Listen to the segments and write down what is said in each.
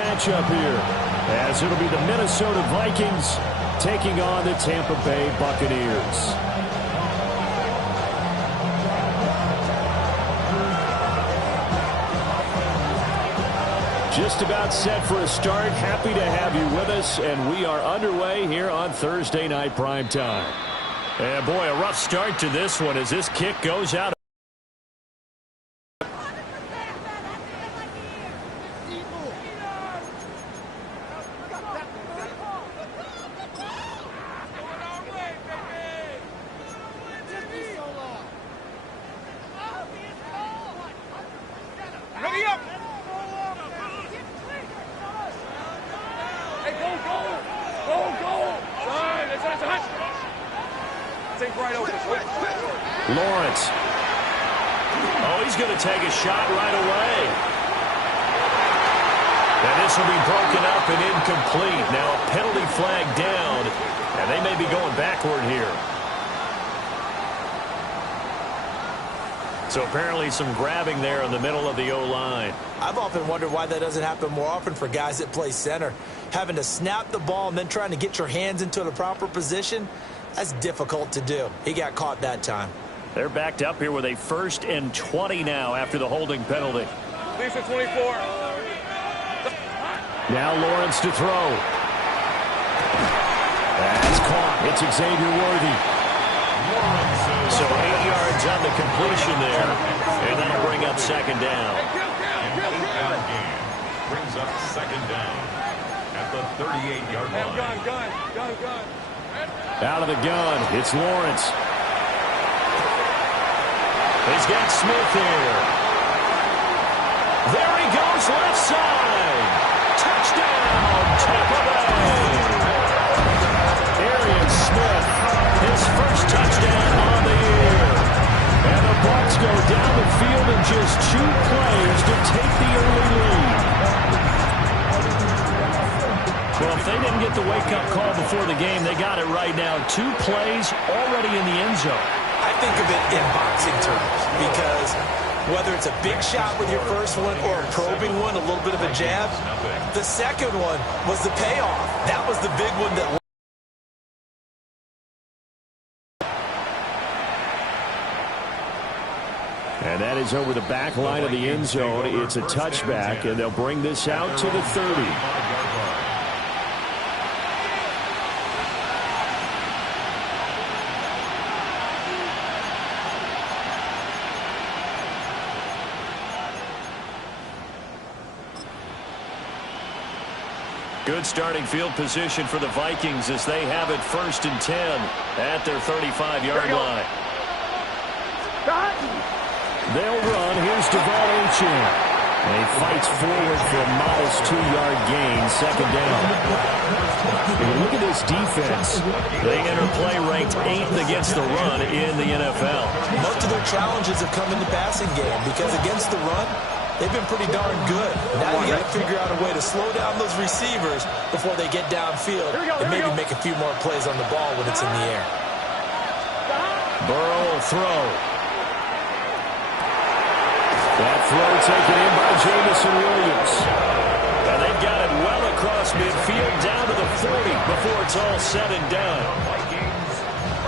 matchup here, as it'll be the Minnesota Vikings taking on the Tampa Bay Buccaneers. Just about set for a start. Happy to have you with us, and we are underway here on Thursday Night Primetime. And boy, a rough start to this one as this kick goes out. Lawrence. Oh, he's going to take a shot right away. And this will be broken up and incomplete. Now a penalty flag down, and they may be going backward here. So apparently some grabbing there in the middle of the O-line. I've often wondered why that doesn't happen more often for guys that play center. Having to snap the ball and then trying to get your hands into the proper position, that's difficult to do. He got caught that time. They're backed up here with a 1st and 20 now after the holding penalty. Leaves at 24. Now Lawrence to throw. That's caught. It's Xavier Worthy. So 8 yards on the completion there, and that'll bring up 2nd down. Brings up 2nd down at the 38-yard line. Gun. Out of the gun, it's Lawrence. He's got Smith here. There he goes, left side. Touchdown, Tampa Bay. Arian Smith, his first touchdown on the year. And the Bucs go down the field in just 2 plays to take the early lead. Well, if they didn't get the wake-up call before the game, they got it right now. 2 plays already in the end zone. I think of it in boxing terms because whether it's a big shot with your first one or a probing one, a little bit of a jab, the second one was the payoff. That was the big one that... And that is over the back line of the end zone. It's a touchback, and they'll bring this out to the 30. Good starting field position for the Vikings as they have it 1st and 10 at their 35-yard line. They'll run. Here's Deval Ochin. And he fights forward for a modest 2-yard gain, 2nd down. And look at this defense. They enter play ranked 8th against the run in the NFL. Most of their challenges have come in the passing game because against the run, they've been pretty darn good. Now you got to figure out a way to slow down those receivers before they get downfield and maybe make a few more plays on the ball when it's in the air. Burrow will throw. That throw taken in by Jamison Williams. And they've got it well across midfield down to the 40 before it's all said and done.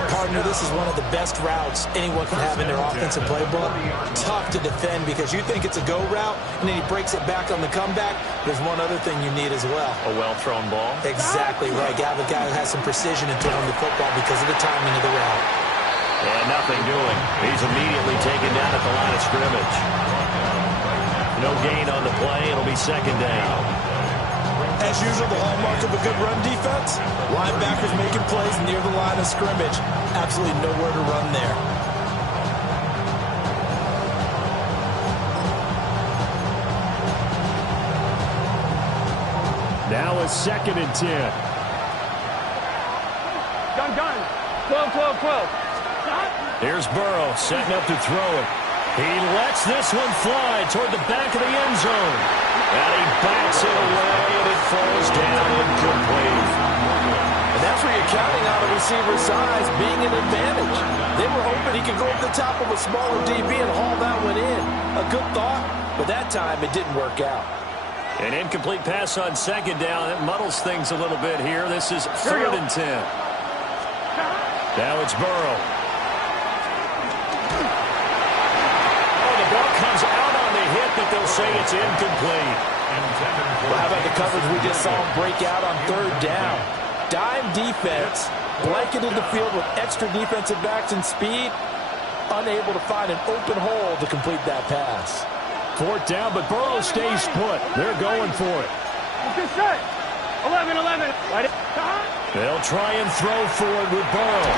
Partner, this is one of the best routes anyone can have in their offensive playbook. Tough to defend because you think it's a go route, and then he breaks it back on the comeback. There's one other thing you need as well. A well-thrown ball. Exactly right. You have a guy who has some precision in throwing the football because of the timing of the route. And nothing doing. He's immediately taken down at the line of scrimmage. No gain on the play. It'll be 2nd down. As usual, the hallmark of a good run defense, linebackers making plays near the line of scrimmage. Absolutely nowhere to run there. Now a 2nd and 10. Gun. 12. Here's Burrow setting up to throw it. He lets this one fly toward the back of the end zone. And he backs it away, and it falls down incomplete. And that's where you're counting on a receiver's size being an advantage. They were hoping he could go over the top of a smaller DB and haul that one in. A good thought, but that time it didn't work out. An incomplete pass on second down. That muddles things a little bit here. This is 3rd and 10. Now it's Burrow. Oh, the ball comes out on the hit, but they'll say it's incomplete. Well, how about the coverage we just saw him break out on 3rd down? Dime defense, blanketed the field with extra defensive backs and speed, unable to find an open hole to complete that pass. 4th down, but Burrow stays put. They're going for it. 11. They'll try and throw for it with Burrow.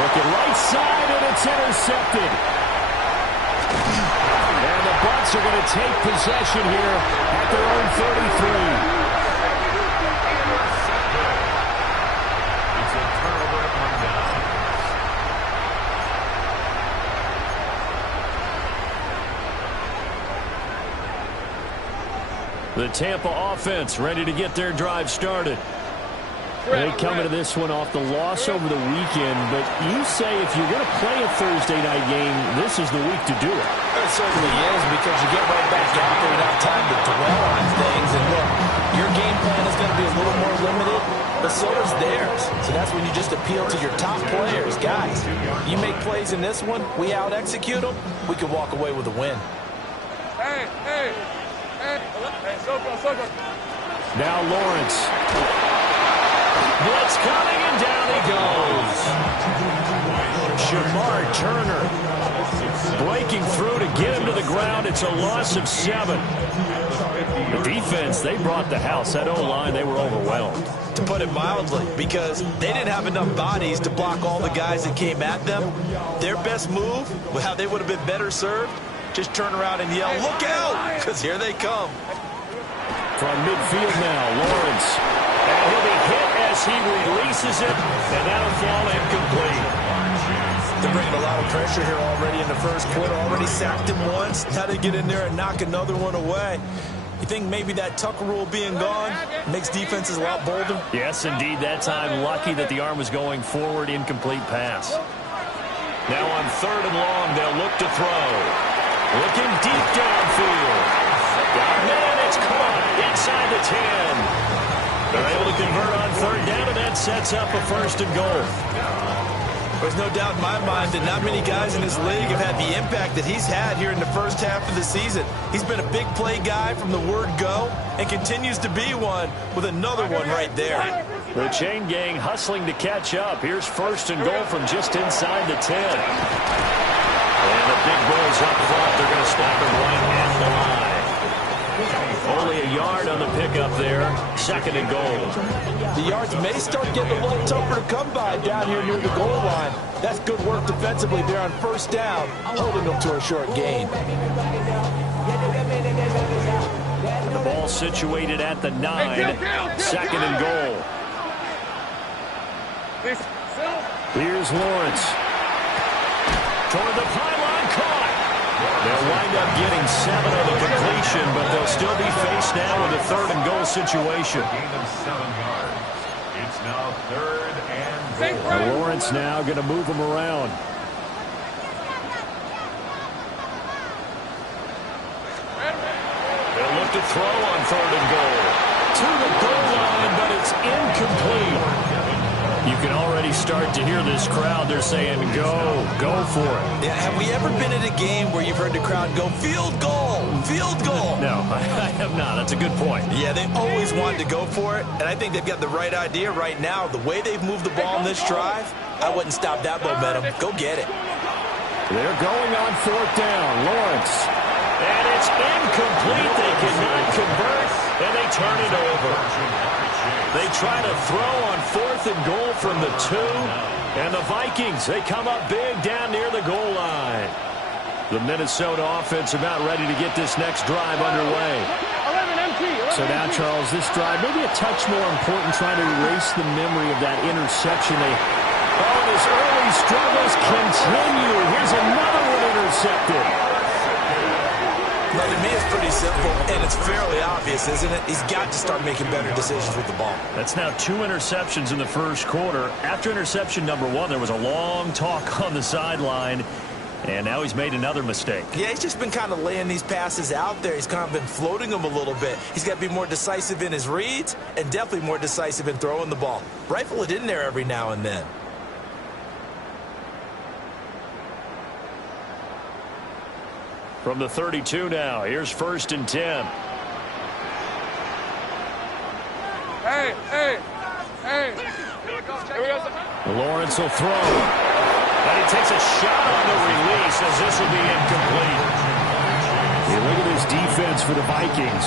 Looking right side, and it's intercepted. And the Bucs are going to take possession here at their own 33. It's a turnover on down. The Tampa offense ready to get their drive started. They come into this one off the loss over the weekend, but you say if you're going to play a Thursday night game, this is the week to do it. It certainly is, because you get right back out there and have time to dwell on things. And look, your game plan is going to be a little more limited, but so is theirs. So that's when you just appeal to your top players. Guys, you make plays in this one, we out-execute them, we can walk away with a win. Hey, Soko. Now Lawrence. Blitz coming, and down he goes. Shamar Turner breaking through to get him to the ground. It's a loss of 7. The defense, they brought the house. That O-line, they were overwhelmed. To put it mildly, because they didn't have enough bodies to block all the guys that came at them. Their best move, how they would have been better served, just turn around and yell, "Look out!" because here they come. From midfield now, Lawrence. And he'll be hit as he releases it, and that'll fall incomplete. They're bringing a lot of pressure here already in the first quarter. Already sacked him once. Now they get in there and knock another one away. You think maybe that Tucker rule being gone makes defenses a lot bolder? Yes, indeed. That time, lucky that the arm was going forward. Incomplete pass. Now on 3rd and long, they'll look to throw. Looking deep downfield. Man, it's caught inside the 10. They're able to convert on 3rd down, and that sets up a 1st and goal. There's no doubt in my mind that not many guys in this league have had the impact that he's had here in the first half of the season. He's been a big play guy from the word go and continues to be one with another one right there. The chain gang hustling to catch up. Here's 1st and goal from just inside the 10. And the big boys up front, they're going to stop him right at the line. Only a yard on the pickup there. 2nd and goal. The yards may start getting a little tougher to come by down here near the goal line. That's good work defensively there on 1st down, holding them to a short gain. The ball situated at the 9. 2nd and goal. Here's Lawrence. Toward the pylon, caught. They'll wind up getting 7 on the completion, but they'll still be faced now with a 3rd and goal situation. Gain of 7 yards. It's now 3rd and goal. Lawrence now going to move him around. They'll look to throw on 3rd and goal. To the goal line, but it's incomplete. You can already start to hear this crowd. They're saying, go for it. Yeah, have we ever been at a game where you've heard the crowd go, field goal, field goal? No, I have not. That's a good point. Yeah, they always wanted to go for it, and I think they've got the right idea right now. The way they've moved the ball in this drive, I wouldn't stop that momentum. Go get it. They're going on 4th down. Lawrence. And it's incomplete. They cannot convert, and they turn it over. They try to throw on 4th and goal from the 2. And the Vikings, they come up big down near the goal line. The Minnesota offense about ready to get this next drive underway. So now, Charles, this drive maybe a touch more important, trying to erase the memory of that interception. And his early struggles continue. Here's another one intercepted. Well, to me, it's pretty simple, and it's fairly obvious, isn't it? He's got to start making better decisions with the ball. That's now 2 interceptions in the first quarter. After interception number 1, there was a long talk on the sideline. And now he's made another mistake. Yeah, he's just been kind of laying these passes out there. He's kind of been floating them a little bit. He's got to be more decisive in his reads and definitely more decisive in throwing the ball. Rifle it in there every now and then. From the 32 now, here's 1st and 10. Hey. Here we go. Lawrence will throw. And he takes a shot on the release as this will be incomplete. You look at this defense for the Vikings.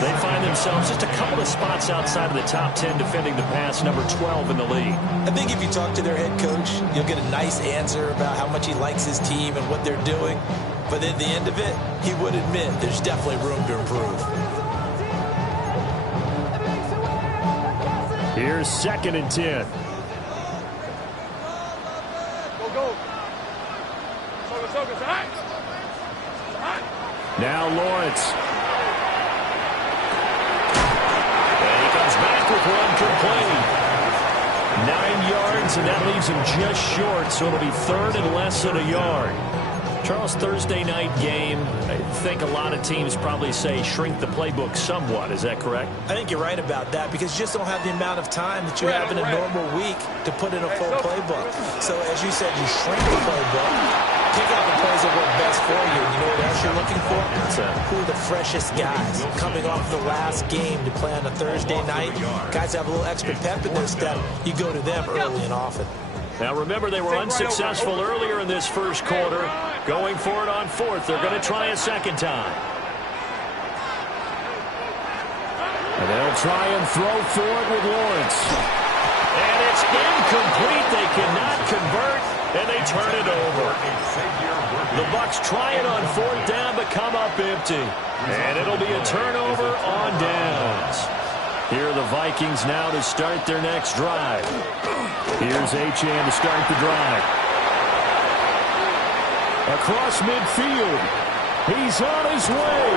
They find themselves just a couple of spots outside of the top 10 defending the pass, number 12 in the league. I think if you talk to their head coach, you'll get a nice answer about how much he likes his team and what they're doing. But at the end of it, he would admit there's definitely room to improve. Here's 2nd and 10. Now Lawrence. And he comes back with one complete. 9 yards, and that leaves him just short, so it'll be 3rd and less than a yard. Charles, Thursday night game, I think a lot of teams probably say shrink the playbook somewhat. Is that correct? I think you're right about that because you just don't have the amount of time that you have in a normal week to put in a full playbook. So as you said, you shrink the playbook, pick out the plays that work best for you. You know what else you're looking for? Who are the freshest guys coming off the last game to play on a Thursday night? Guys have a little extra pep in their step. You go to them early and often. Now remember, they were unsuccessful earlier in this first quarter. Going for it on 4th. They're going to try a second time. And they'll try and throw for it with Lawrence. And it's incomplete. They cannot convert, and they turn it over. The Bucs try it on 4th down, but come up empty. And it'll be a turnover on downs. Here are the Vikings now to start their next drive. Here's Achane to start the drive. Across midfield. He's on his way.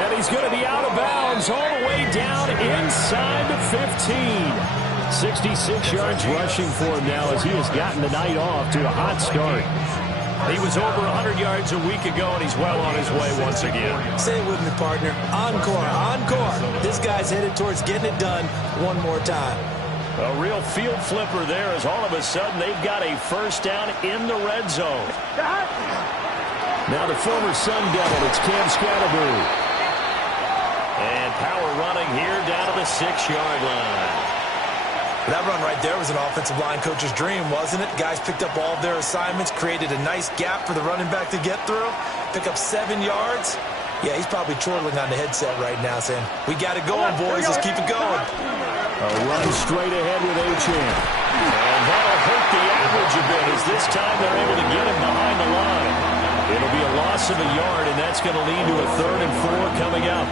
And he's going to be out of bounds all the way down inside the 15. 66 yards rushing for him now as he has gotten the night off to a hot start. He was over 100 yards a week ago, and he's well on his way once again. Say it with me, partner. Encore, encore. This guy's headed towards getting it done one more time. A real field flipper there as all of a sudden they've got a first down in the red zone. Now the former Sun Devil, it's Cam Scatterboo. And power running here down to the 6-yard line. That run right there was an offensive line coach's dream, wasn't it? Guys picked up all of their assignments, created a nice gap for the running back to get through, pick up 7 yards. Yeah, he's probably chortling on the headset right now saying, we got it going, boys. Let's keep it going. A run straight ahead with Achane. And that'll hurt the average a bit as this time they're able to get him behind the line. It'll be a loss of a yard, and that's going to lead to a 3rd and 4 coming up.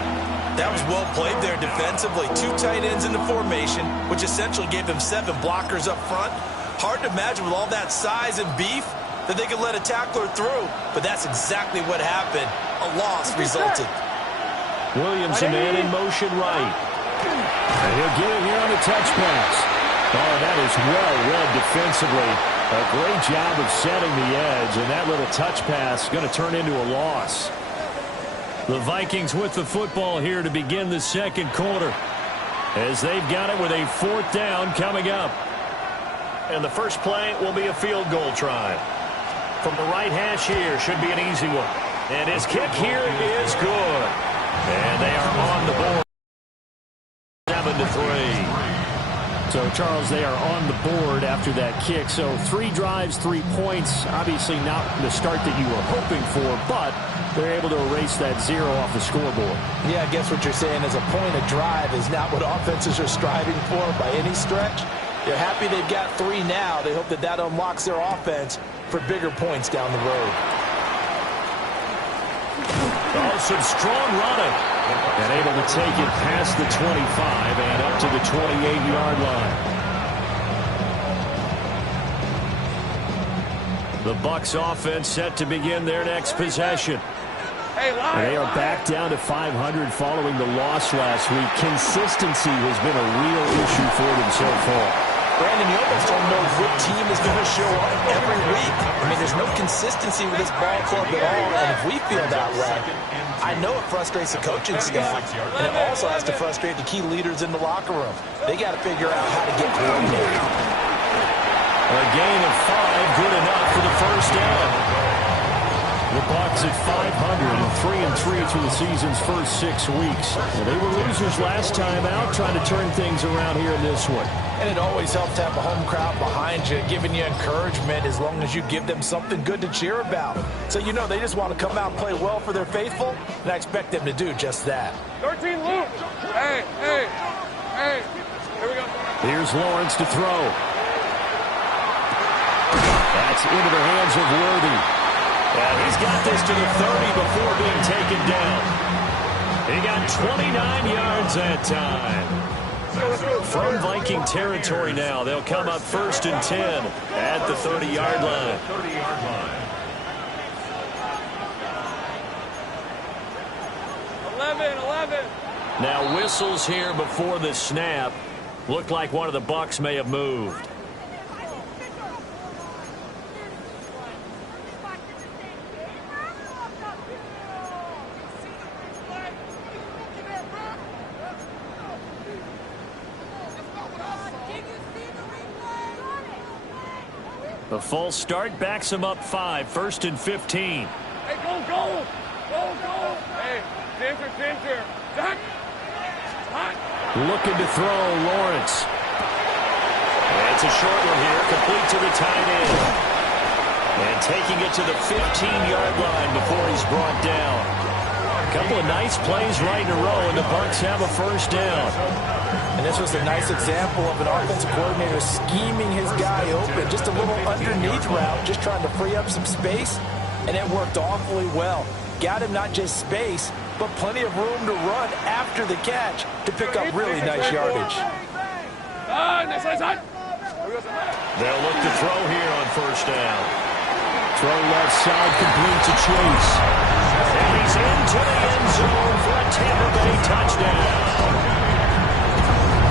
That was well played there defensively. 2 tight ends in the formation, which essentially gave them 7 blockers up front. Hard to imagine with all that size and beef that they could let a tackler through, but that's exactly what happened. A loss resulted. Williams, a man in motion right. And he'll get it here on the touch pass. Oh, that is well read defensively. A great job of setting the edge, and that little touch pass is going to turn into a loss. The Vikings with the football here to begin the second quarter as they've got it with a 4th down coming up. And the first play will be a field goal try. From the right hash here should be an easy one. And his kick here is good. And they are on the board. 7-3. So, Charles, they are on the board after that kick. So 3 drives, 3 points. Obviously not the start that you were hoping for, but they're able to erase that 0 off the scoreboard. Yeah, I guess what you're saying is a point of drive is not what offenses are striving for by any stretch. They're happy they've got 3 now. They hope that that unlocks their offense for bigger points down the road. Oh, some strong running. And able to take it past the 25 and up to the 28-yard line. The Bucs offense set to begin their next possession. And they are back down to 500 following the loss last week. Consistency has been a real issue for them so far. Brandon, you almost don't know what team is going to show up every week. I mean, there's no consistency with this ball club at all, and if we feel that way, I know it frustrates the coaching staff, and it also has to frustrate the key leaders in the locker room. They got to figure out how to get coordinated. A gain of 5, good enough for the first down. The Bucs at 500 and 3-3 through the season's first 6 weeks. Well, they were losers last time out, trying to turn things around here in this one. And it always helps to have a home crowd behind you, giving you encouragement as long as you give them something good to cheer about. So you know they just want to come out and play well for their faithful, and I expect them to do just that. 13 Luke. Hey. Here we go. Here's Lawrence to throw. That's into the hands of Worthy. And he's got this to the 30 before being taken down. He got 29 yards that time. From Viking territory now, they'll come up 1st and 10 at the 30-yard line. 30-yard line. 11. Now whistles here before the snap. Looked like one of the Bucs may have moved. The false start backs him up 5, 1st and 15. Hey, go. Hey, Ginger. Zach. Looking to throw, Lawrence. It's a short one here, complete to the tight end. And taking it to the 15-yard line before he's brought down. A couple of nice plays right in a row, and the Bucs have a first down. And this was a nice example of an offensive coordinator scheming his guy open. Just a little underneath route, just trying to free up some space, and it worked awfully well. Got him not just space, but plenty of room to run after the catch to pick up really nice yardage. They'll look to throw here on first down. Throw left side, complete to Chase. And he's into the end zone for a Tampa Bay touchdown.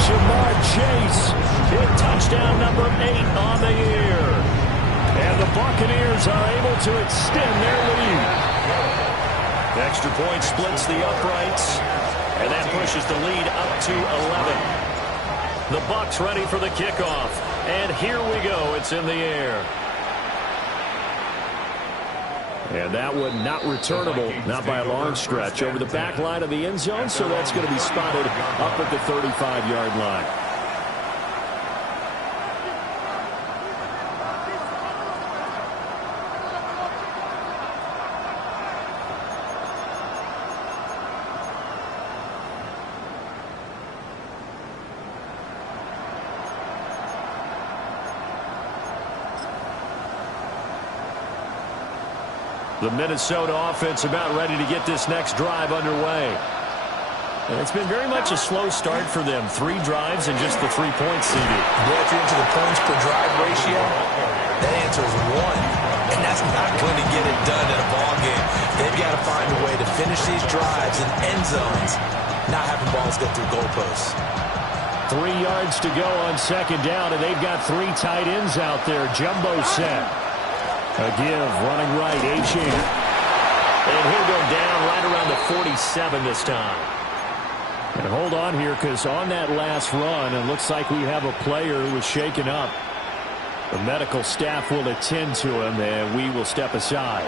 Jamar Chase hit touchdown number 8 on the year. And the Buccaneers are able to extend their lead. Extra point splits the uprights, and that pushes the lead up to 11. The Bucs ready for the kickoff, and here we go. It's in the air. And that one not returnable, not by a long stretch, over the back line of the end zone, so that's going to be spotted up at the 35-yard line. The Minnesota offense about ready to get this next drive underway. And it's been very much a slow start for them. 3 drives and just the 3 points seeded. Well, if you're into the points per drive ratio, that answer is 1. And that's not going to get it done in a ball game. They've got to find a way to finish these drives in end zones, not having balls go through goalposts. 3 yards to go on second down, and they've got 3 tight ends out there. Jumbo set. A give, running right, Achane. And he'll go down right around the 47 this time. And hold on here, because on that last run, it looks like we have a player who was shaken up. The medical staff will attend to him, and we will step aside.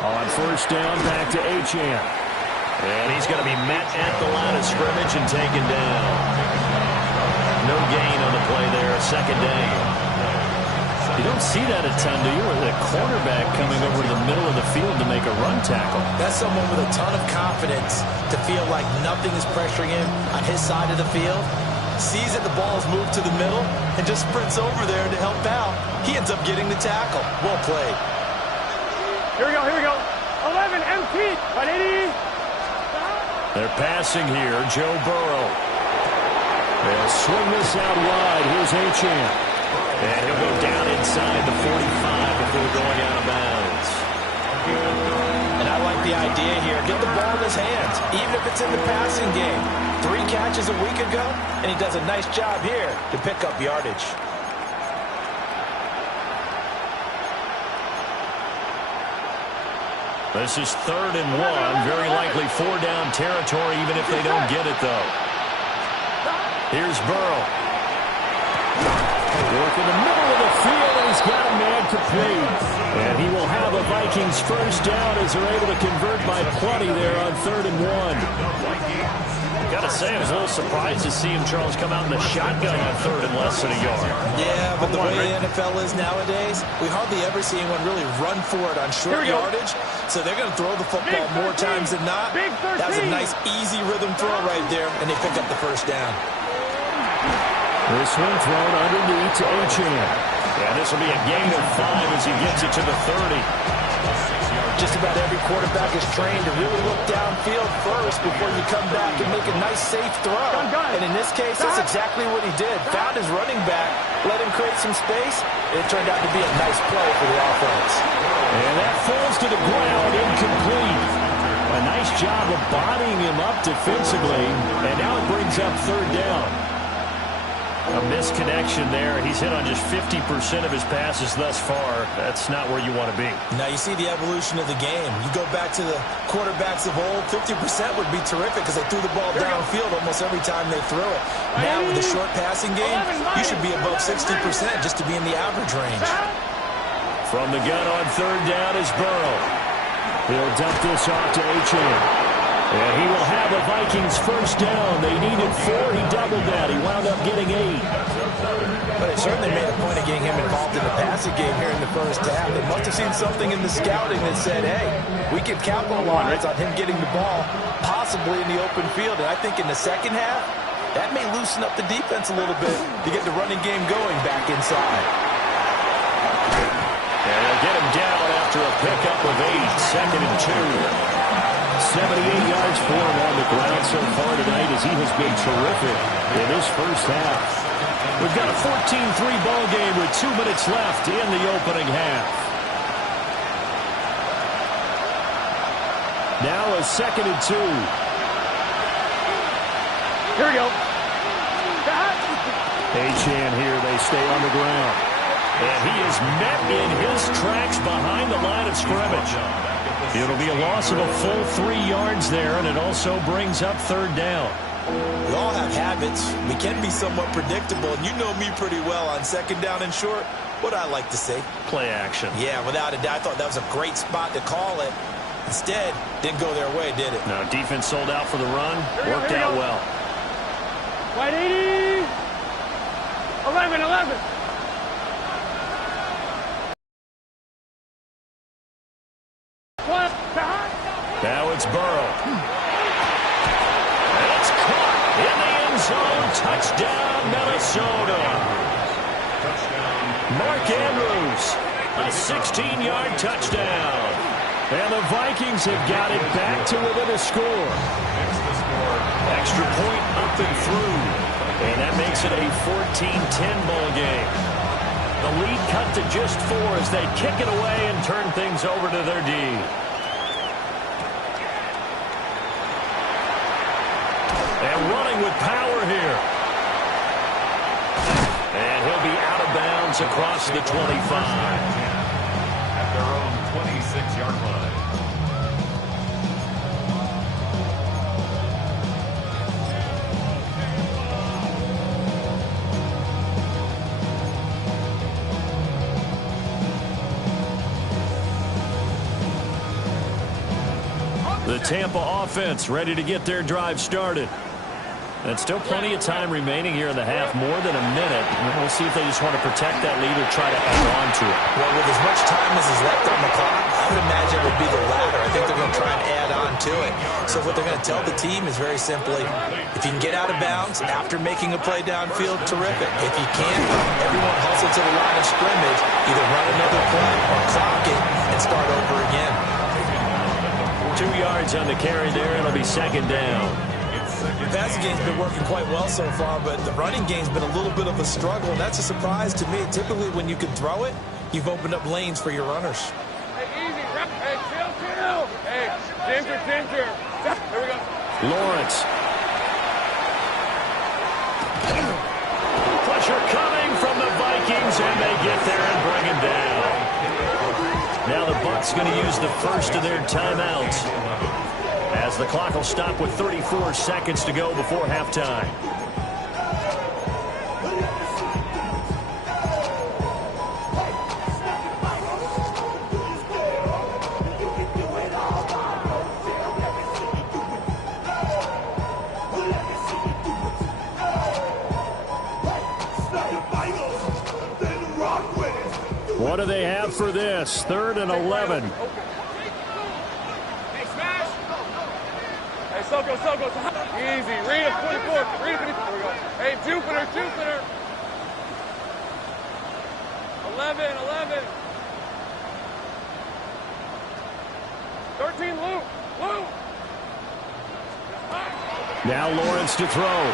On first down, back to Achane. And he's going to be met at the line of scrimmage and taken down. No gain on the play there, second down. You don't see that a ton, do you? With a cornerback coming over to the middle of the field to make a run tackle. That's someone with a ton of confidence to feel like nothing is pressuring him on his side of the field. Sees that the ball's moved to the middle and just sprints over there to help out. He ends up getting the tackle. Well played. Here we go. 11, MT, 180. They're passing here, Joe Burrow. They'll swing this out wide. Here's Achane. And he'll go down inside the 45 before going out of bounds. And I like the idea here. Get the ball in his hands, even if it's in the passing game. 3 catches a week ago, and he does a nice job here to pick up yardage. This is 3rd and 1. Very likely 4-down territory, even if they don't get it, though. Here's Burrow. Work in the middle of the field, and he's got a man complete. And he will have a Vikings first down as they're able to convert by plenty there on 3rd and 1. Got to say, I was a little surprised to see him, Charles, come out in the shotgun on 3rd and less than a yard. Yeah, but the way the NFL is nowadays, we hardly ever see anyone really run for it on short yardage. So they're going to throw the football more times than not. That was a nice, easy rhythm throw right there, and they pick up the first down. This one thrown underneath to Achane. Yeah, this will be a gain of 5 as he gets it to the 30. Just about every quarterback is trained to really look downfield first before you come back and make a nice, safe throw. And in this case, that's exactly what he did. Found his running back, let him create some space, and it turned out to be a nice play for the offense. And that falls to the ground, incomplete. A nice job of bodying him up defensively, and now it brings up 3rd down. A misconnection there. He's hit on just 50% of his passes thus far. That's not where you want to be. Now you see the evolution of the game. You go back to the quarterbacks of old, 50% would be terrific because they threw the ball downfield almost every time they threw it. Now with the short passing game, you should be above 60% just to be in the average range. From the gun on 3rd down is Burrow. He'll dump this off to Achane. And he will have a Vikings first down. They needed 4. He doubled that. He wound up getting 8. But it certainly made a point of getting him involved in the passing game here in the first half. They must have seen something in the scouting that said, hey, we can capitalize on him getting the ball possibly in the open field. And I think in the second half, that may loosen up the defense a little bit to get the running game going back inside. And they'll get him down after a pickup of 8. 2nd and 2. 78 yards for him on the ground so far tonight as he has been terrific in this first half. We've got a 14-3 ball game with 2 minutes left in the opening half. Now a 2nd and 2. Here we go. Achane here. They stay on the ground. And he is met in his tracks behind the line of scrimmage. It'll be a loss of a full 3 yards there, and it also brings up 3rd down. We all have habits. We can be somewhat predictable, and you know me pretty well on 2nd down and short. What I like to say? Play action. Yeah, without a doubt. I thought that was a great spot to call it. Instead, didn't go their way, did it? No, defense sold out for the run. Worked out well. White 80. 11. Now it's Burrow. And it's caught in the end zone. Touchdown, Minnesota. Mark Andrews, a 16-yard touchdown. And the Vikings have got it back to within a score. Extra point up and through. And that makes it a 14-10 ball game. The lead cut to just 4 as they kick it away and turn things over to their D. And running with power here. And he'll be out of bounds across the 25. At their own 26-yard line. The Tampa offense ready to get their drive started. And still plenty of time remaining here in the half, more than a minute. And we'll see if they just want to protect that lead or try to add on to it. Well, with as much time as is left on the clock, I would imagine it would be the latter. I think they're going to try and add on to it. So what they're going to tell the team is very simply, if you can get out of bounds after making a play downfield, terrific. If you can't, everyone hustle to the line of scrimmage, either run another play or clock it and start over again. 2 yards on the carry there. It'll be 2nd down. The passing game's been working quite well so far, but the running game's been a little bit of a struggle, and that's a surprise to me. Typically, when you can throw it, you've opened up lanes for your runners. Hey, easy. Hey, chill. Hey, Lawrence. Pressure coming from the Vikings, and they get there and bring him down. Now the Bucs going to use the first of their timeouts, as the clock will stop with 34 seconds to go before halftime. What do they have for this? 3rd and 11. Hey, smash. Hey, Soko. Easy. Read him, 24. Read him. There we go. Hey, Jupiter. 11. 13, Luke. Now Lawrence to throw.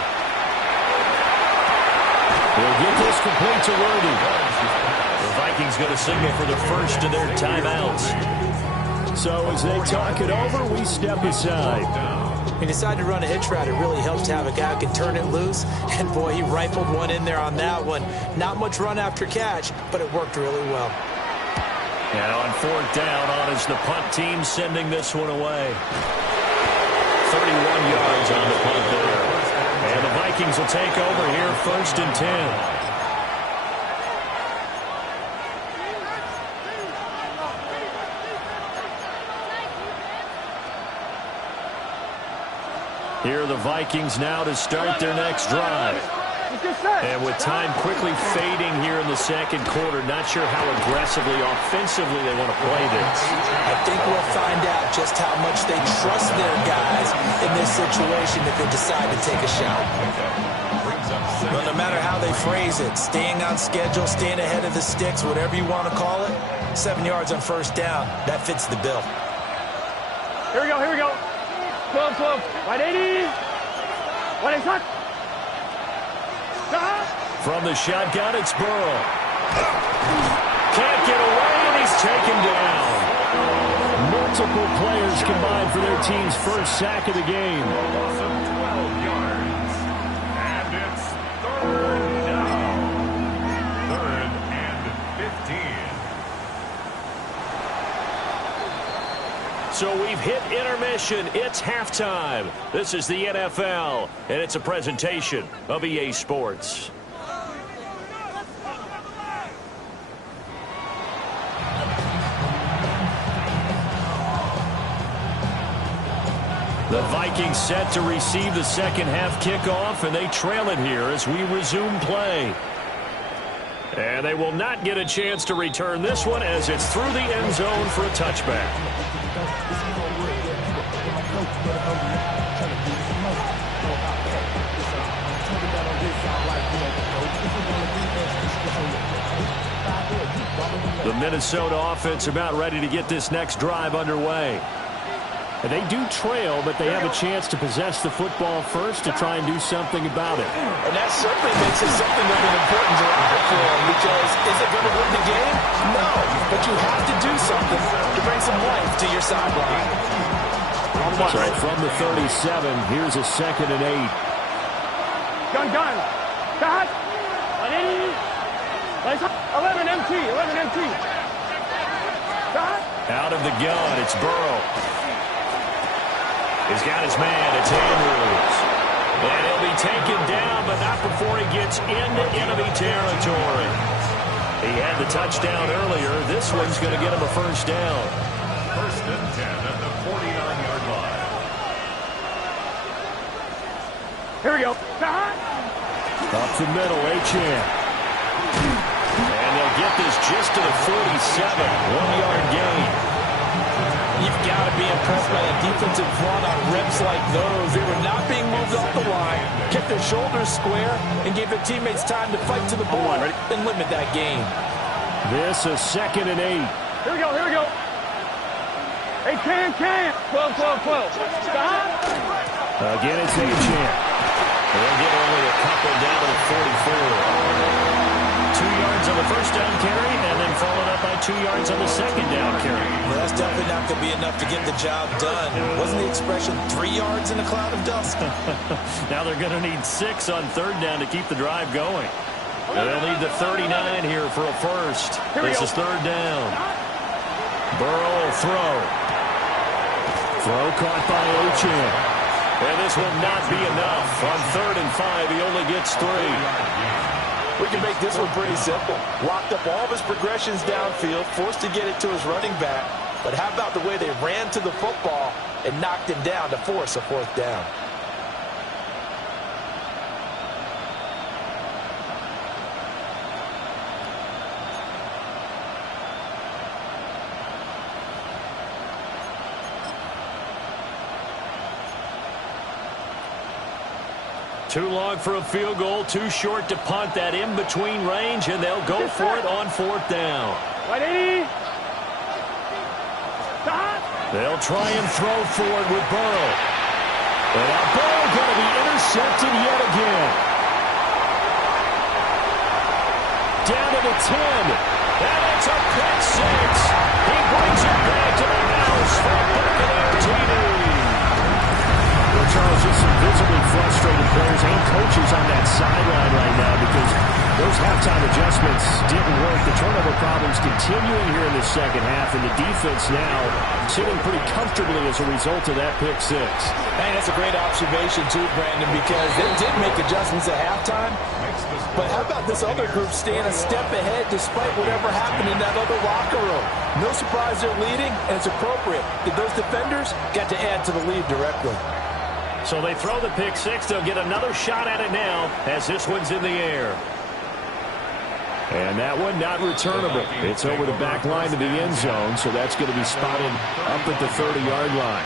He'll get this complete to Worthy. The Vikings going to signal for the first of their timeouts. So as they talk it over, we step aside. He decided to run a hitch route. It really helps to have a guy who can turn it loose. And, boy, he rifled one in there on that one. Not much run after catch, but it worked really well. And on 4th down, on is the punt team sending this one away. 31 yards on the punt there. And the Vikings will take over here 1st and 10. Here are the Vikings now to start their next drive. And with time quickly fading here in the second quarter, not sure how aggressively, offensively they want to play this. I think we'll find out just how much they trust their guys in this situation if they decide to take a shot. Well, no matter how they phrase it, staying on schedule, staying ahead of the sticks, whatever you want to call it, 7 yards on 1st down, that fits the bill. Here we go. 12. Right 80. What is that? From the shotgun, it's Burrow. Can't get away, and he's taken down. Multiple players combined for their team's first sack of the game. 12 yards. And it's 3rd down. 3rd and 15. So we've hit intermission. It's halftime. This is the NFL, and it's a presentation of EA Sports. The Vikings set to receive the second half kickoff, and they trail it here as we resume play. And they will not get a chance to return this one as it's through the end zone for a touchback. The Minnesota offense about ready to get this next drive underway. And they do trail, but they have a chance to possess the football first to try and do something about it. And that certainly makes it something of an importance for them, because is it going to win the game? No, but you have to do something to bring some life to your sideline. So from the 37, here's a 2nd and 8. Gun. Got. 11 MT. Got. Out of the gun, it's Burrow. He's got his man, it's Andrews. And he'll be taken down, but not before he gets into enemy territory. He had the touchdown earlier. This one's going to get him a first down. 1st and 10 at the 49-yard line. Here we go. Up the middle, Achane. And they'll get this just to the 47, 1-yard gain. You've got to be impressed by that defensive front on reps like those. They were not being moved off the line, kept their shoulders square, and gave their teammates time to fight to the ball and limit that gain. This is 2nd and 8. Here we go. Hey, can. 12. Stop. Again, it's Achane. They'll get only a couple down to the 44. 2 yards on the the first down carry, and then followed up by 2 yards on the second down carry. Well, that's definitely not going to be enough to get the job done. Wasn't the expression 3 yards in a cloud of dust? Now they're going to need 6 on third down to keep the drive going. And they'll need the 39 here for a first. This is third down. Burrow will throw. Throw caught by Ochin. And this will not be enough. On 3rd and 5, he only gets 3. We can make this one pretty simple. Locked up all of his progressions downfield, forced to get it to his running back. But how about the way they ran to the football and knocked him down to force a 4th down? Too long for a field goal, too short to punt. That in-between range, and they'll go for it on 4th down. 180. They'll try and throw for it with Burrow. And that ball going to be intercepted yet again. Down to the 10. And it's a pick 6. He brings it back to the house for a Buccaneer TD. Well, Charles, just some visibly frustrated players and coaches on that sideline right now because those halftime adjustments didn't work. The turnover problems continuing here in the second half, and the defense now sitting pretty comfortably as a result of that pick 6. And that's a great observation, too, Brandon, because they did make adjustments at halftime. But how about this other group staying a step ahead despite whatever happened in that other locker room? No surprise they're leading, and it's appropriate that those defenders got to add to the lead directly. So they throw the pick 6. They'll get another shot at it now as this one's in the air. And that one not returnable. It's over the back line to the end zone, so that's going to be spotted up at the 30-yard line.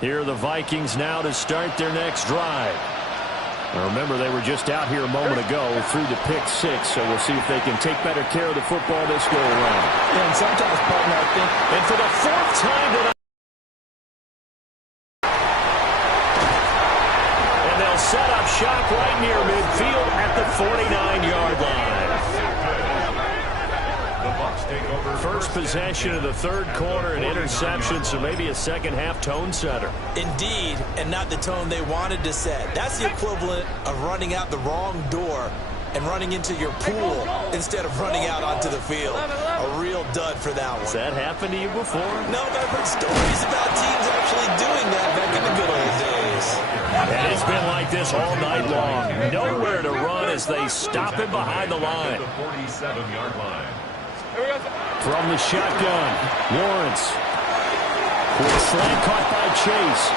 Here are the Vikings now to start their next drive. Now remember, they were just out here a moment ago through the pick 6, so we'll see if they can take better care of the football this go around. Yeah, and sometimes, partner, I think, and for the 4th time tonight, and they'll set up shop right near midfield at the 49-yard line. First possession of the 3rd quarter, an interception, so maybe a second-half tone setter. Indeed, and not the tone they wanted to set. That's the equivalent of running out the wrong door and running into your pool instead of running out onto the field. A real dud for that one. Has that happened to you before? No, but I've heard stories about teams actually doing that back in the good old days. And it's been like this all night long. Nowhere to run as they stop him behind the line. The 47-yard line. From the shotgun, Lawrence. Slant caught by Chase.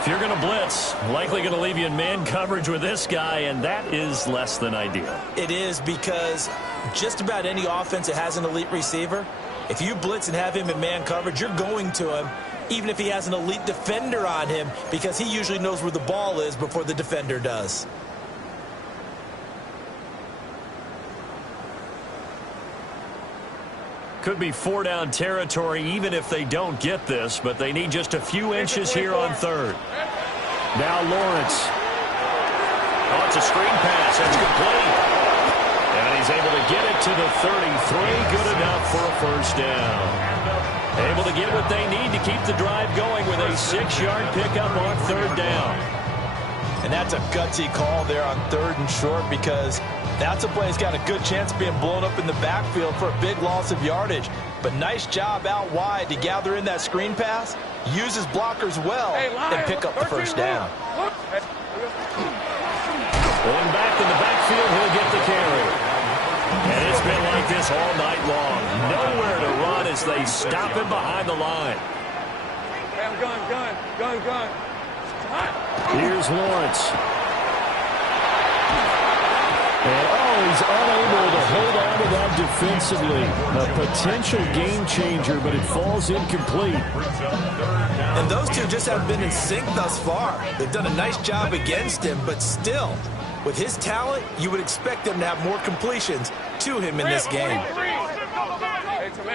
If you're going to blitz, likely going to leave you in man coverage with this guy, and that is less than ideal. It is, because just about any offense that has an elite receiver, if you blitz and have him in man coverage, you're going to him, even if he has an elite defender on him, because he usually knows where the ball is before the defender does. Could be 4-down territory even if they don't get this, but they need just a few inches here on 3rd. Now Lawrence. Oh, it's a screen pass. That's complete. And he's able to get it to the 33. Good enough for a first down. Able to get what they need to keep the drive going with a 6-yard pickup on 3rd down. And that's a gutsy call there on 3rd and short, because that's a play that's got a good chance of being blown up in the backfield for a big loss of yardage. But nice job out wide to gather in that screen pass, use his blockers well, and pick up the first down. Going back in the backfield, he'll get the carry. And it's been like this all night long. Nowhere to run as they stop him behind the line. Gun. Here's Lawrence. And, he's unable to hold on to that defensively. A potential game changer, but it falls incomplete. And those two just haven't been in sync thus far. They've done a nice job against him, but still, with his talent, you would expect them to have more completions to him in this game.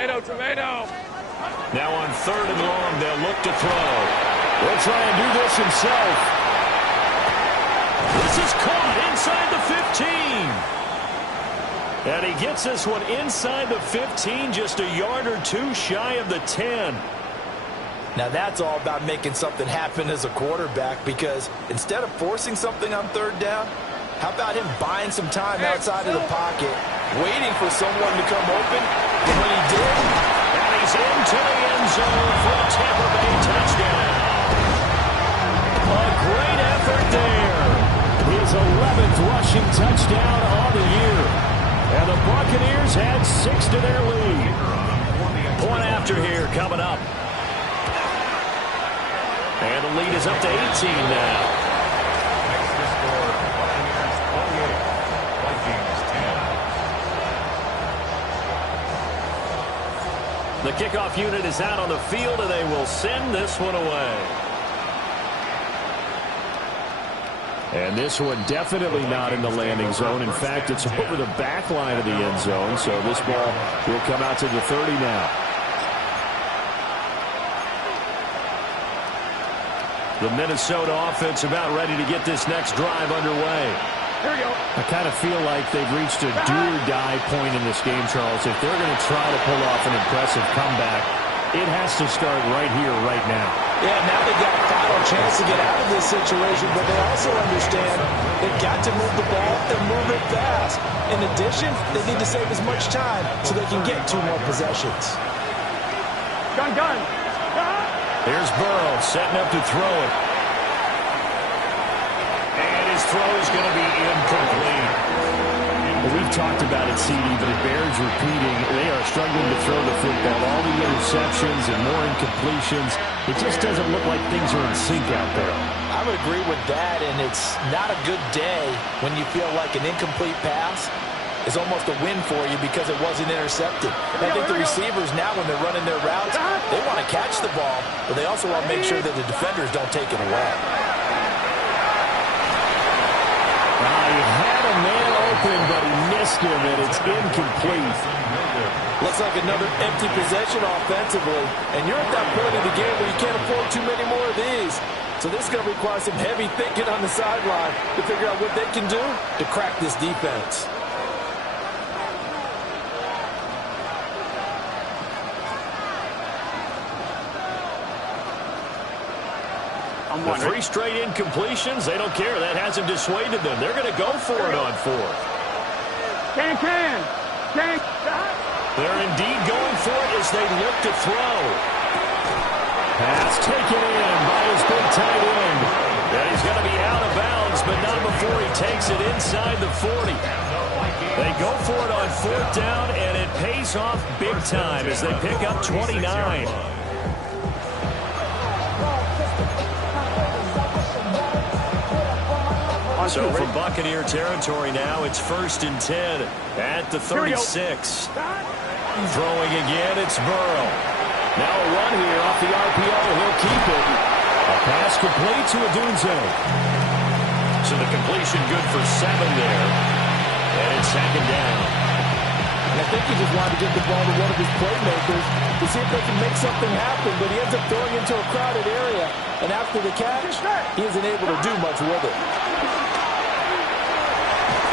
Tomato, tomato. Now on 3rd and long, they'll look to throw. Will try and do this himself. This is caught inside the 15. And he gets this one inside the 15, just a yard or two shy of the 10. Now that's all about making something happen as a quarterback, because instead of forcing something on 3rd down, how about him buying some time outside of the pocket, waiting for someone to come open, and when he did, and he's into the end zone for a Tampa Bay touchdown. A great effort there. His 11th rushing touchdown on the year. And the Buccaneers had 6 to their lead. Point after here coming up. And the lead is up to 18 now. Next to score, Buccaneers 28, Vikings 10. The kickoff unit is out on the field, and they will send this one away. And this one definitely not in the landing zone. In fact, it's over the back line of the end zone, so this ball will come out to the 30 now. The Minnesota offense about ready to get this next drive underway. Here we go. I kind of feel like they've reached a do-or-die point in this game, Charles. If they're going to try to pull off an impressive comeback, it has to start right here, right now. yeah, now they've got a final chance to get out of this situation, but they also understand they've got to move the ball and move it fast. In addition, they need to save as much time so they can get 2 more possessions. Gun. Here's Burrow setting up to throw it. And his throw is going to be incomplete. Well, we've talked about it, CD, but it bears repeating. They are struggling to throw the football. All the interceptions and more incompletions. It just doesn't look like things are in sync out there. I would agree with that, and it's not a good day when you feel like an incomplete pass is almost a win for you because it wasn't intercepted. I think the receivers now, when they're running their routes, they want to catch the ball, but they also want to make sure that the defenders don't take it away. He had a man open, but he missed him, and it's incomplete. Looks like another empty possession offensively, and you're at that point in the game where you can't afford too many more of these. So this is going to require some heavy thinking on the sideline to figure out what they can do to crack this defense. The 3 straight incompletions, they don't care. That hasn't dissuaded them. They're going to go for it on 4th. Can. They're indeed going for it as they look to throw. Pass taken in by his big tight end. And he's going to be out of bounds, but not before he takes it inside the 40. They go for it on 4th down, and it pays off big time as they pick up 29. So from Buccaneer territory now, it's 1st and 10 at the 36. Throwing again, it's Burrow. Now a run here off the RPO. He'll keep it. A pass complete to Odunze. So the completion good for 7 there. And it's 2nd down. And I think he just wanted to get the ball to one of his playmakers to see if they can make something happen, but he ends up throwing into a crowded area. And after the catch, he isn't able to do much with it.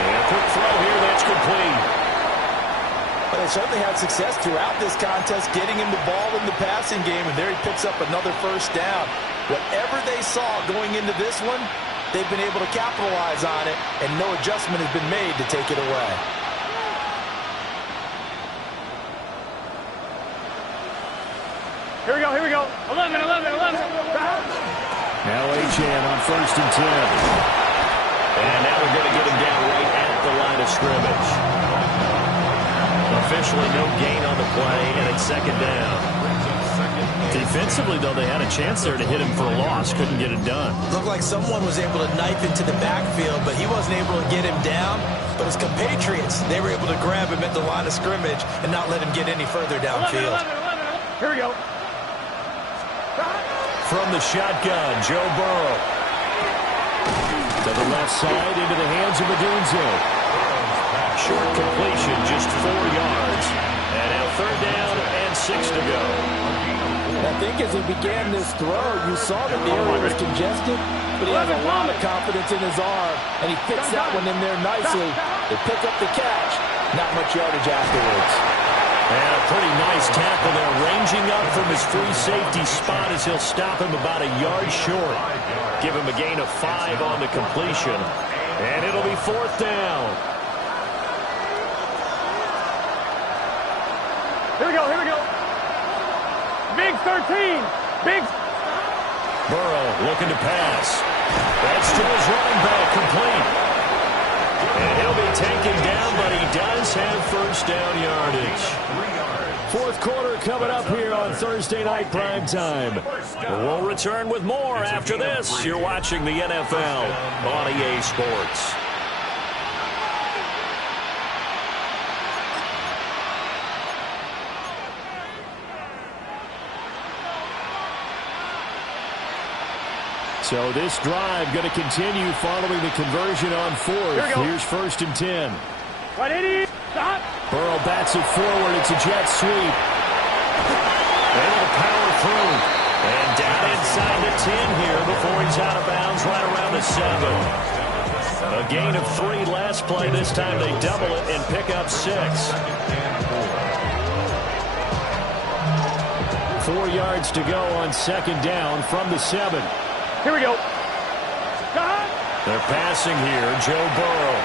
And a quick throw here, that's complete. But they certainly had success throughout this contest, getting him the ball in the passing game, and there he picks up another 1st down. Whatever they saw going into this one, they've been able to capitalize on it, and no adjustment has been made to take it away. Here we go. 11. Now Achane on 1st and 10. And now we're going to get him down right at the line of scrimmage. Officially no gain on the play, and it's 2nd down. Defensively, though, they had a chance there to hit him for a loss. Couldn't get it done. Looked like someone was able to knife into the backfield, but he wasn't able to get him down. But his compatriots, they were able to grab him at the line of scrimmage and not let him get any further downfield. 11. Here we go. From the shotgun, Joe Burrow. To the left side, into the hands of Odunze. Short completion, just 4 yards. And now 3rd down and 6 to go. I think as he began this throw, you saw that the area was congested, but he has a lot of confidence in his arm, and he fits that one in there nicely. They pick up the catch. Not much yardage afterwards. And a pretty nice tackle there, ranging up from his free safety spot as he'll stop him about a yard short. Give him a gain of 5 on the completion, and it'll be 4th down. Here we go, here we go. Big 13. Big. Burrow looking to pass. That's to his running back, complete. And he'll be taken down, but he does have first down yardage. 4th quarter coming up here on Thursday Night Prime Time. We'll return with more after this. You're watching the NFL on EA Sports. So this drive going to continue following the conversion on 4th. Here's 1st and 10. 180. Stop. Burrow bats it forward. It's a jet sweep. Able to power through. And down inside the 10 here before he's out of bounds right around the 7. A gain of 3 last play. This time they double it and pick up 6. 4 yards to go on 2nd down from the 7. Here we go. They're passing here. Joe Burrow.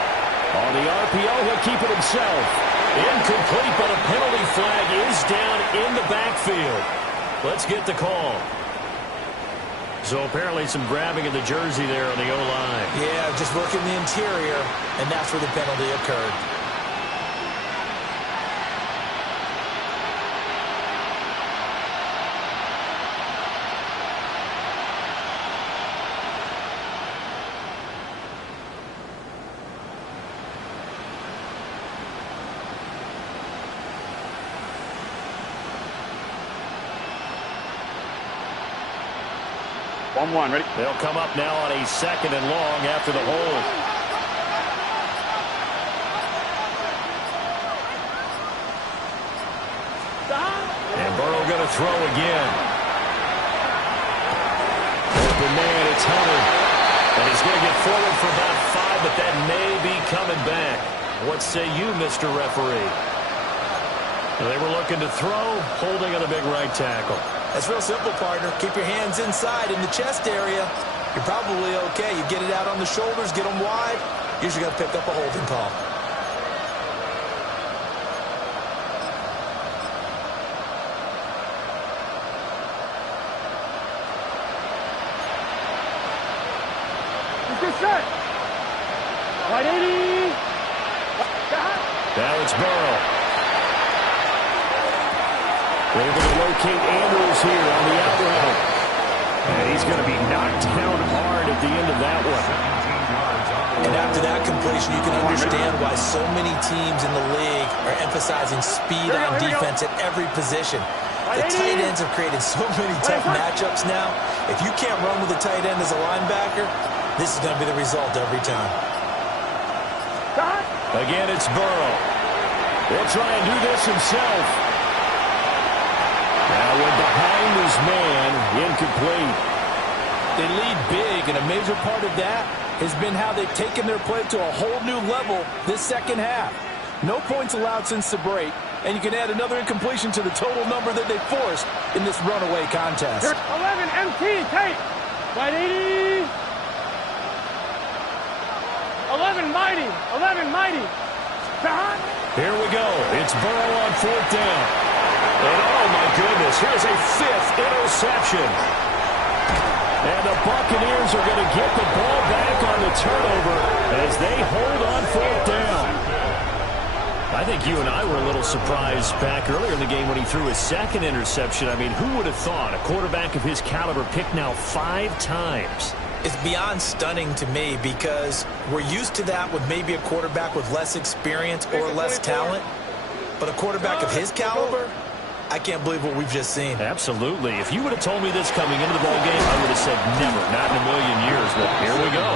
On the RPO, he'll keep it himself. Incomplete, but a penalty flag is down in the backfield. Let's get the call. So apparently some grabbing of the jersey there on the O-line. Yeah, just working the interior, and that's where the penalty occurred. One, ready? They'll come up now on a 2nd and long after the hold. And Burrow going to throw again. Open man, it's Hunter. And he's going to get forward for about 5, but that may be coming back. What say you, Mr. Referee? They were looking to throw, holding on the big right tackle. That's real simple, partner. Keep your hands inside in the chest area. You're probably okay. You get it out on the shoulders, get them wide. Usually going to pick up a holding call. Good set. 180. Now it's Burrow. Able to locate Andrews here on the out route. And he's going to be knocked down hard at the end of that one. And after that completion, you can understand why so many teams in the league are emphasizing speed on defense at every position. The tight ends have created so many tough matchups now. If you can't run with a tight end as a linebacker, this is going to be the result every time. Again, it's Burrow. He'll try and do this himself. Now we're behind his man, incomplete. They lead big, and a major part of that has been how they've taken their play to a whole new level this 2nd half. No points allowed since the break, and you can add another incompletion to the total number that they forced in this runaway contest. 11 MT, Kate. 180. 11 mighty. 11 mighty. Here we go. It's Burrow on 4th down. And oh my goodness, here's a 5th interception. And the Buccaneers are going to get the ball back on the turnover as they hold on 4th down. I think you and I were a little surprised back earlier in the game when he threw his 2nd interception. I mean, who would have thought a quarterback of his caliber picked now 5 times? It's beyond stunning to me because we're used to that with maybe a quarterback with less experience or less talent. But a quarterback of his caliber, I can't believe what we've just seen. Absolutely. If you would have told me this coming into the ballgame, I would have said never, not in a million years. But here we go.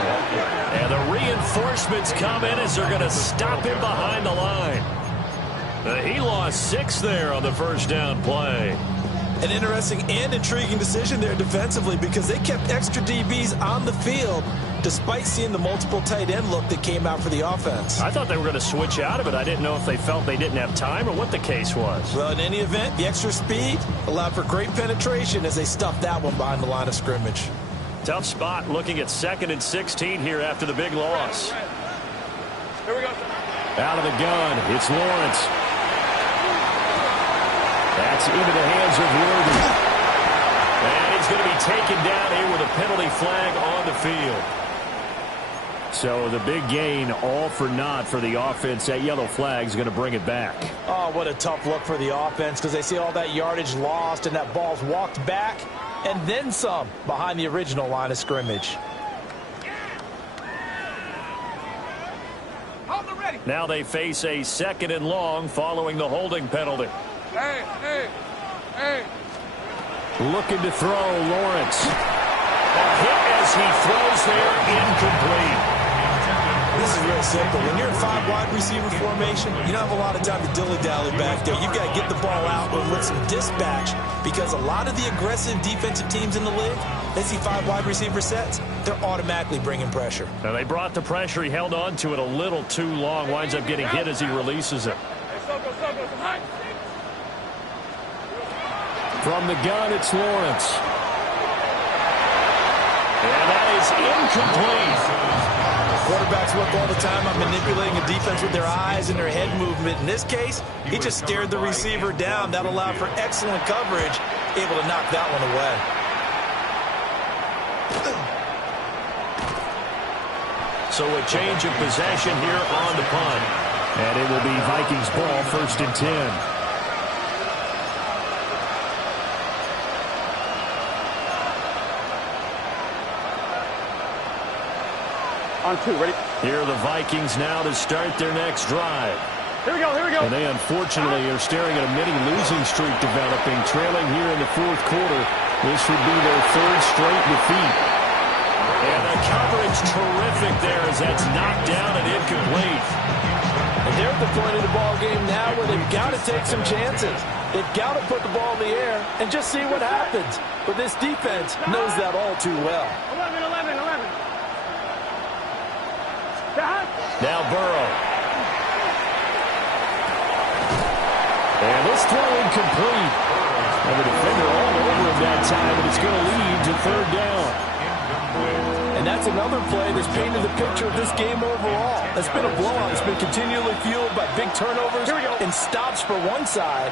And the reinforcements come in as they're going to stop him behind the line. He lost 6 there on the first down play. An interesting and intriguing decision there defensively because they kept extra DBs on the field despite seeing the multiple tight end look that came out for the offense. I thought they were going to switch out of it. I didn't know if they felt they didn't have time or what the case was. Well, in any event, the extra speed allowed for great penetration as they stuffed that one behind the line of scrimmage. Tough spot looking at 2nd and 16 here after the big loss. Here we go. Out of the gun, it's Lawrence. That's into the hands of Worthy. And he's going to be taken down here with a penalty flag on the field. So the big gain, all for naught for the offense. That yellow flag is going to bring it back. Oh, what a tough look for the offense because they see all that yardage lost and that ball's walked back and then some behind the original line of scrimmage. Now they face a 2nd and long following the holding penalty. Hey, hey, hey. Looking to throw, Lawrence. A hit as he throws there, incomplete. This is real simple. When you're in 5 wide receiver formation, you don't have a lot of time to dilly-dally back there. You've got to get the ball out with some dispatch because a lot of the aggressive defensive teams in the league, they see 5 wide receiver sets, they're automatically bringing pressure. Now they brought the pressure. He held on to it a little too long. Winds up getting hit as he releases it. From the gun, it's Lawrence. And that is incomplete. Quarterbacks work all the time on manipulating a defense with their eyes and their head movement. In this case, he just stared the receiver down. That allowed for excellent coverage, able to knock that one away. So a change of possession here on the punt. And it will be Vikings ball, 1st and 10. On 2, ready? Here are the Vikings now to start their next drive. Here we go, here we go. And they unfortunately are staring at a mini losing streak developing, trailing here in the 4th quarter. This would be their 3rd straight defeat. And the coverage terrific there as that's knocked down and incomplete. And they're at the point of the ball game now where they've got to take some chances. They've got to put the ball in the air and just see what happens. But this defense knows that all too well. 11. Now Burrow. And this throw incomplete. And the defender all over him that time, and it's going to lead to 3rd down. And that's another play that's painted the picture of this game overall. It's been a blowout. It's been continually fueled by big turnovers and stops for one side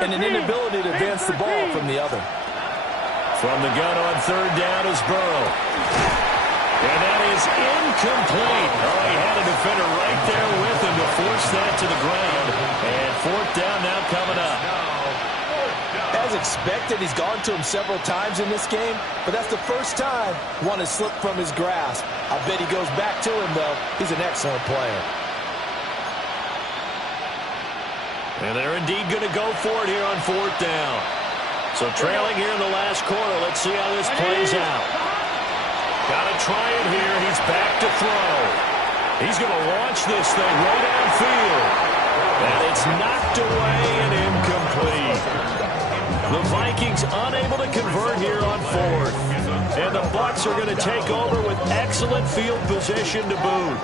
and an inability to advance the ball from the other. From the gun on 3rd down is Burrow. And that is incomplete. Oh, he had a defender right there with him to force that to the ground. And 4th down now coming up. As expected, he's gone to him several times in this game, but that's the first time one has slipped from his grasp. I bet he goes back to him, though. He's an excellent player. And they're indeed going to go for it here on 4th down. So trailing here in the last quarter. Let's see how this plays out. Got to try it here. He's back to throw. He's going to launch this thing right downfield. And it's knocked away and incomplete. The Vikings unable to convert here on 4th. And the Bucs are going to take over with excellent field position to boot.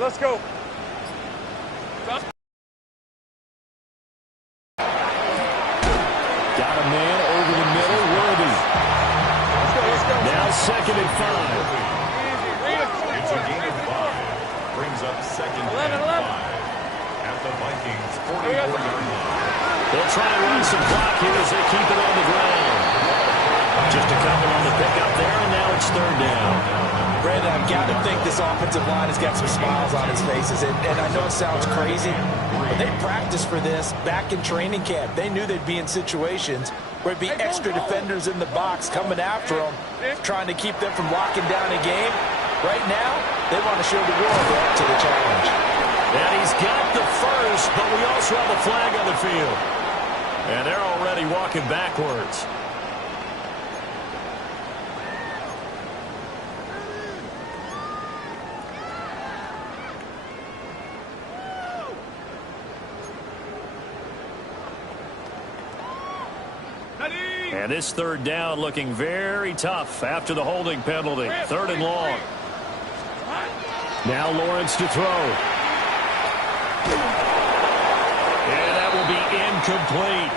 Let's go. Got a man over the middle, Worthy. Let's go. Now 2nd and 5. It's a gain of 5. Brings up 2nd and 5. At the Vikings 44-yard line. They'll try and run some clock here as they keep it on the ground. Just a couple on the pickup there, and now it's 3rd down. Brandon, I've got to think this offensive line has got some smiles on its faces. And I know it sounds crazy, but they practiced for this back in training camp. They knew they'd be in situations where it'd be extra defenders in the box coming after them, trying to keep them from locking down a game. Right now, they want to show the world they're up to the challenge. And he's got the first, but we also have a flag on the field. And they're already walking backwards. And this third down looking very tough after the holding penalty. Third and long. Now Lawrence to throw. And that will be incomplete.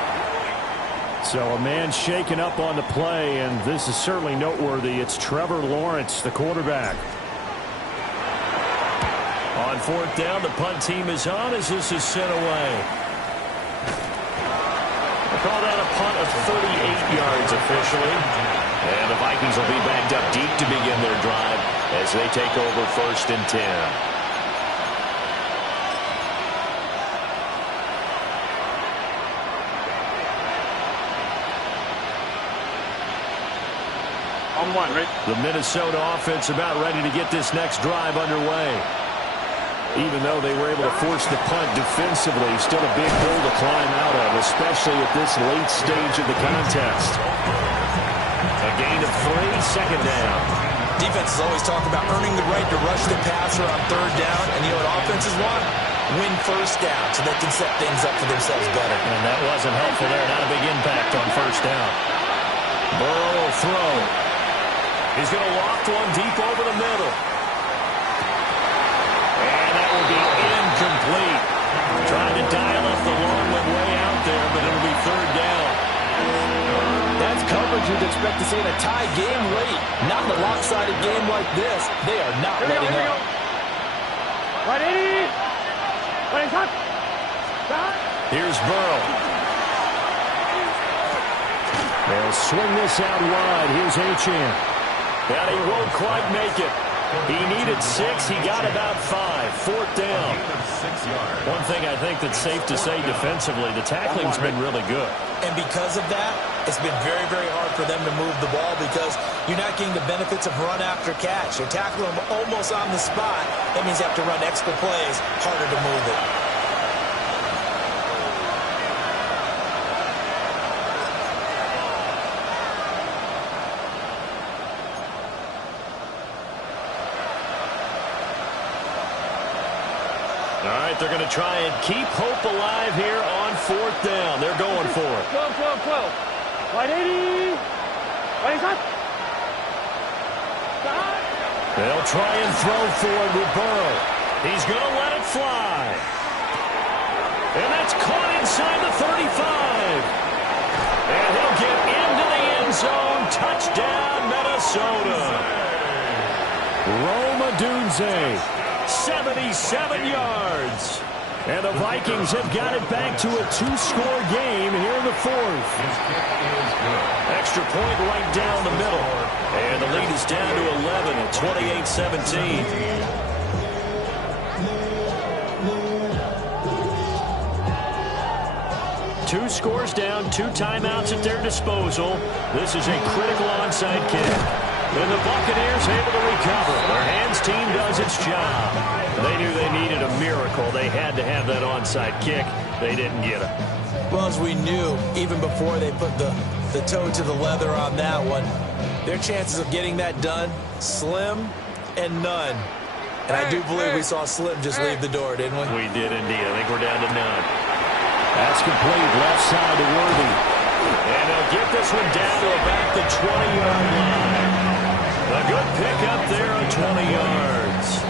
So a man shaken up on the play, and this is certainly noteworthy. It's Trevor Lawrence, the quarterback. On fourth down, the punt team is on as this is sent away. Call that a punt of 38 yards officially. And the Vikings will be backed up deep to begin their drive as they take over first and 10. On one, right? The Minnesota offense about ready to get this next drive underway. Even though they were able to force the punt defensively, still a big hole to climb out of, especially at this late stage of the contest. A gain of 3, second down. Defenses always talk about earning the right to rush the passer on third down, and you know what offenses want? Win first down so they can set things up for themselves better. And that wasn't helpful there. Not a big impact on first down. Burrow will throw. He's going to loft one deep over the middle. Be incomplete. Trying to dial up the long one way out there, but it'll be third down. That's coverage you'd expect to see in a tie game late. Not in a lopsided game like this. They are not letting up. Here's Burrow. They'll swing this out wide. Here's Achane. And he won't quite make it. He needed 6. He got about 5. Fourth down. One thing I think that's safe to say defensively, the tackling's been really good. And because of that, it's been very, very hard for them to move the ball because you're not getting the benefits of run after catch. You're tackling them almost on the spot. That means you have to run extra plays, harder to move it. All right, they're going to try and keep hope alive here on fourth down. They're going for it. 12, 12, 12. Wide 80. Wide shot. They'll try and throw for it with Burrow. He's going to let it fly. And that's caught inside the 35. And he'll get into the end zone. Touchdown, Minnesota. Rome Odunze. 77 yards. And the Vikings have got it back to a 2-score game here in the fourth. Extra point right down the middle. And the lead is down to 11 at 28-17. 2 scores down, 2 timeouts at their disposal. This is a critical onside kick. And the Buccaneers able to recover. Their hands team does its job. They knew they needed a miracle. They had to have that onside kick. They didn't get it. Well, as we knew, even before they put the toe to the leather on that one, their chances of getting that done, slim and none. And I do believe we saw Slim just leave the door, didn't we? We did indeed. I think we're down to none. That's complete. Left side to Worthy. And they'll get this one down to about the 20-yard line. A good pick up there on 20 yards.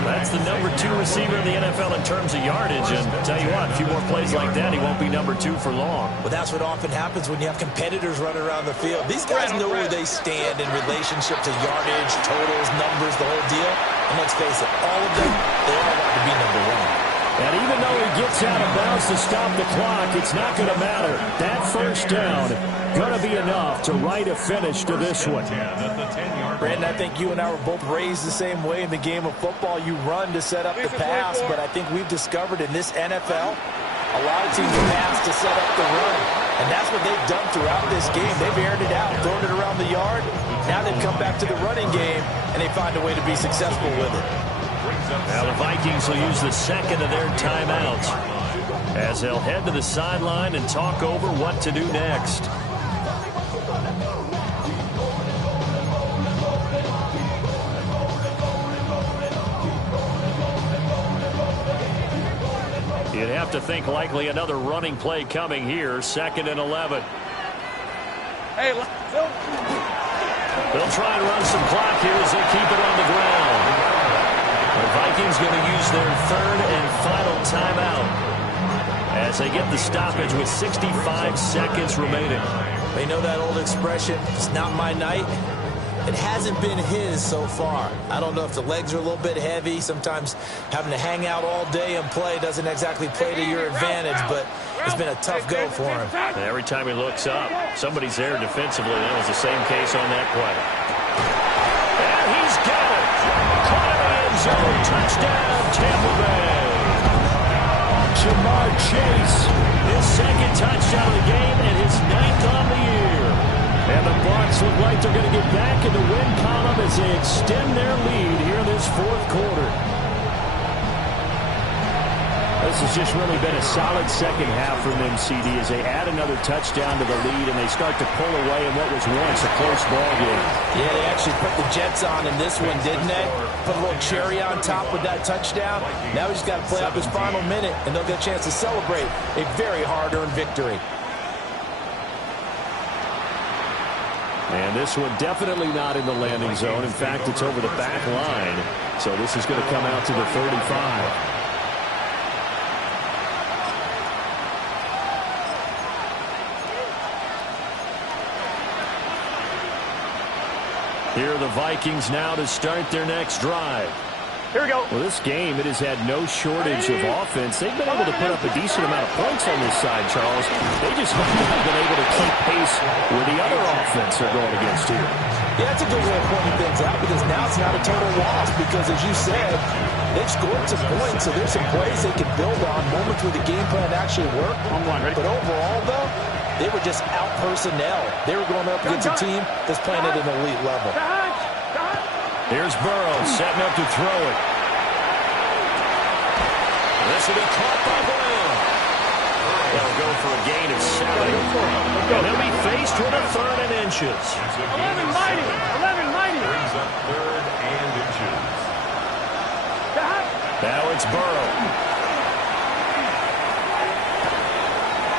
That's the number 2 receiver in the NFL in terms of yardage. And tell you what, a few more plays like that, he won't be number 2 for long. Well, that's what often happens when you have competitors running around the field. These guys know where they stand in relationship to yardage, totals, numbers, the whole deal. And let's face it, all of them, they all want to be number 1. And even though he gets out of bounds to stop the clock, it's not going to matter. That first down going to be enough to write a finish to this one. Brandon, I think you and I were both raised the same way in the game of football. You run to set up the pass, but I think we've discovered in this NFL, a lot of teams pass to set up the run. And that's what they've done throughout this game. They've aired it out, thrown it around the yard. Now they've come back to the running game, and they find a way to be successful with it. Now the Vikings will use the second of their timeouts as they'll head to the sideline and talk over what to do next. You'd have to think likely another running play coming here, 2nd and 11. Hey, They'll try and run some clock here as they keep it on the ground. The Vikings going to use their 3rd and final timeout as they get the stoppage with 65 seconds remaining. They know that old expression, it's not my night. It hasn't been his so far. I don't know if the legs are a little bit heavy. Sometimes having to hang out all day and play doesn't exactly play to your advantage, but it's been a tough go for him. And every time he looks up, somebody's there defensively. That was the same case on that play. And he's got it. Caught in the end zone. Touchdown, Tampa Bay. Jamar Chase, his 2nd touchdown of the game and his 9th on the year. And the Bucs look like they're going to get back in the win column as they extend their lead here in this 4th quarter. This has just really been a solid second half from them, CD, as they add another touchdown to the lead and they start to pull away in what was once a close ball game. Yeah, they actually put the Jets on in this one, didn't they? Put a little cherry on top with that touchdown. Now he's got to play up his final minute, and they'll get a chance to celebrate a very hard-earned victory. And this one definitely not in the landing zone. In fact, it's over the back line. So this is going to come out to the 35. Here are the Vikings now to start their next drive. here we go. Well, this game, it has had no shortage of offense. They've been able to put up a decent amount of points on this side, Charles. They just haven't been able to keep pace with the other offense they're going against here. Yeah, that's a good way of pointing things out because now it's not a total loss because, as you said, they've scored some points, so there's some plays they can build on, moments where the game plan actually worked. But overall, though, they were just out personnel. They were going up against a team that's playing at an elite level. Here's Burrow setting up to throw it. This will be caught by Brown. They'll go for a gain of 7. And they'll be faced with a 3rd and inches. 11 mighty. 11 mighty. Brings up 3rd and inches. Now it's Burrow.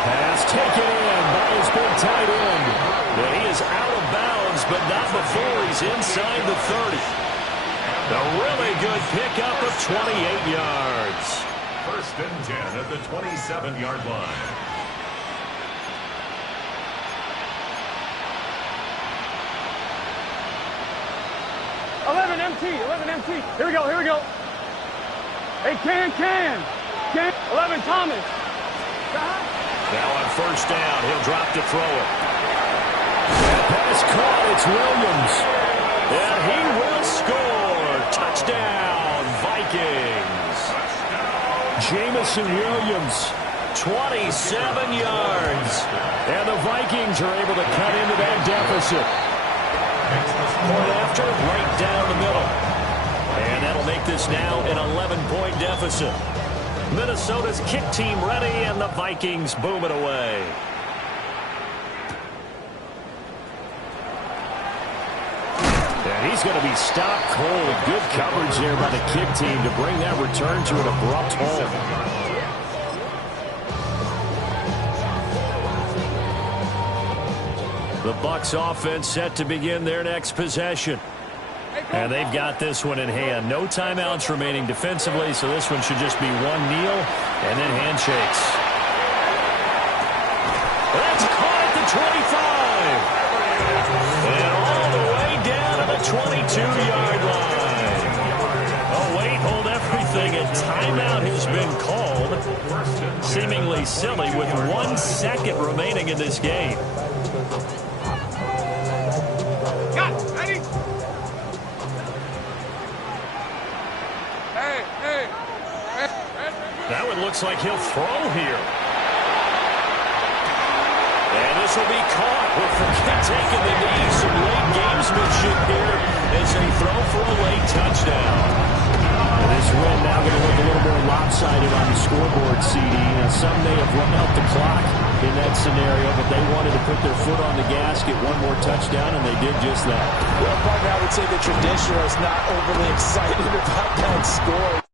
Pass taken in by his big tight end. But he is out of bounds, but not before he's inside the 30. A really good pickup of 28 yards. 1st and 10 at the 27-yard line. Eleven MT. Here we go. Hey, Can. 11 Thomas. Now on 1st down, he'll drop to throw it. That pass caught, it's Williams. And he will score. Touchdown, Vikings. Jamison Williams, 27 yards. And the Vikings are able to cut into that deficit. Point after, right down the middle. And that'll make this now an 11-point deficit. Minnesota's kick team ready, and the Vikings boom it away. And he's going to be stopped cold. Good coverage there by the kick team to bring that return to an abrupt halt. The Bucs offense set to begin their next possession. And they've got this one in hand. No timeouts remaining defensively, so this one should just be one kneel and then handshakes. That's caught at the 25. And all the way down to the 22-yard line. Oh, wait, hold everything. A timeout has been called. Seemingly silly with 1 second remaining in this game. That one looks like he'll throw here. This will be caught with taking the knee. Some late gamesmanship here as they throw for a late touchdown. And this win now going to look a little more lopsided on the scoreboard, CD. Some may have run out the clock in that scenario, but they wanted to put their foot on the gas, get one more touchdown, and they did just that. Well, partner, I would say the traditionalists not overly excited about that score.